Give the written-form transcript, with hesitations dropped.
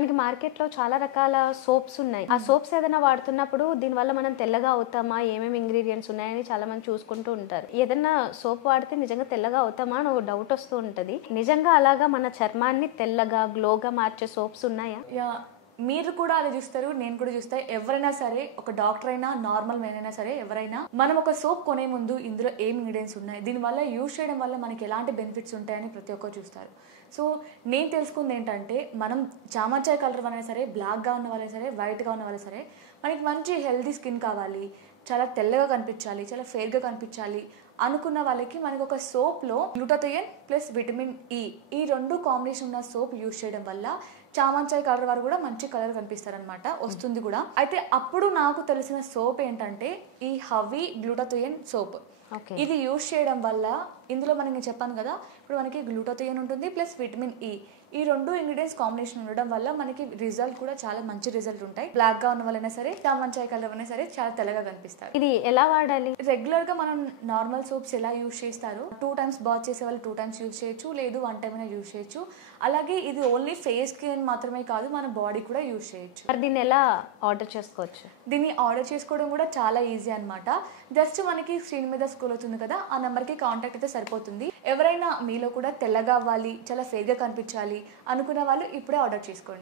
మనకి మార్కెట్‌లో చాలా రకాల సోప్స్ ఉన్నాయి. ఆ సోప్స్ ఏదైనా వాడుతున్నప్పుడు దీనివల్ల మనం తెల్లగా అవుతామా? ఏమేమి ఇంగ్రీడియెంట్స్ ఉన్నాయని చాలామంది చూసుకుంటూ ఉంటారు. ఏదన్నా సోప్ వాడితే నిజంగా తెల్లగా అవుతామా అని ఒక డౌట్ వస్తూ ఉంటది. నిజంగా అలాగా మన చర్మాన్ని తెల్లగా, గ్లోగా మార్చే సోప్స్ ఉన్నాయా? యాహ్! మీరు కూడా అదే చూస్తారు. నేను కూడా చూస్తా. ఎవరైనా సరే ఒక డాక్టర్ అయినా, నార్మల్ మెన్ అయినా సరే ఎవరైనా మనం ఒక సోప్ కొనే ముందు ఇందులో ఏం ఇంగ్రీడియెంట్స్ ఉన్నాయి, దీనివల్ల యూజ్ చేయడం వల్ల మనకి ఎలాంటి బెనిఫిట్స్ ఉంటాయని ప్రతి ఒక్కరు చూస్తారు. సో నేను తెలుసుకుంది ఏంటంటే మనం చామంచాయ కలర్ వాళ్ళైనా సరే, బ్లాక్‌గా ఉన్న వాళ్ళైనా సరే, వైట్‌గా ఉన్న వాళ్ళైనా సరే మనకి మంచి హెల్తీ స్కిన్ కావాలి, చాలా తెల్లగా కనిపించాలి, చాలా ఫెయిర్‌గా కనిపించాలి అనుకున్న వాళ్ళకి మనకు ఒక సోప్‌లో గ్లూటాథయోన్ ప్లస్ విటమిన్ ఈ ఈ 2 కాంబినేషన్ ఉన్న సోప్ యూజ్ చేయడం వల్ల చామంచాయ కలర్ వారు కూడా మంచి కలర్ కనిపిస్తారనమాట. వస్తుంది కూడా. అయితే అప్పుడు నాకు తెలిసిన సోప్ ఏంటంటే ఈ హవీ గ్లూటాథయోన్ సోప్. ఓకే. ఇది యూజ్ చేయడం వల్ల ఇందులో నేను చెప్పాను కదా, ఇప్పుడు మనకి గ్లూటాథయోన్ ఉంటుంది ప్లస్ విటమిన్ ఈ ఈ 2 ఇంగ్రీడియంట్స్ కాంబినేషన్ ఉండడం వల్ల మనకి రిజల్ట్ కూడా చాలా మంచి రిజల్ట్ ఉంటాయి. బ్లాక్ గా ఉన్న వాళ్ళైనా సరే, చామంచాయ కలర్ అయినా సరే చాలా తెల్లగా కనిపిస్తారు. ఇది ఎలా వాడాలి? రెగ్యులర్ గా మనం నార్మల్ సోప్స్ ఎలా యూజ్ చేస్తారు, 2 టైమ్స్ బాత్ చేసే వాళ్ళు 2 టైమ్స్ యూజ్ చేయొచ్చు, లేదు 1 టైం అయినా యూజ్ చేయొచ్చు. అలాగే ఇది ఓన్లీ ఫేస్ కి మాత్రమే కాదు, మన బాడీ కూడా యూజ్ చేయొచ్చు. మరి దీన్ని ఎలా ఆర్డర్ చేసుకోవచ్చు? దీన్ని ఆర్డర్ చేసుకోవడం కూడా చాలా ఈజీ అనమాట. జస్ట్ మనకి స్క్రీన్ మీద స్క్రోల్ అవుతుంది కదా, ఆ నెంబర్కి కాంటాక్ట్ అయితే సరిపోతుంది. ఎవరైనా మీలో కూడా తెల్లగా అవ్వాలి, చాలా ఫేర్గా కనిపించాలి అనుకున్న వాళ్ళు ఇప్పుడే ఆర్డర్ చేసుకోండి.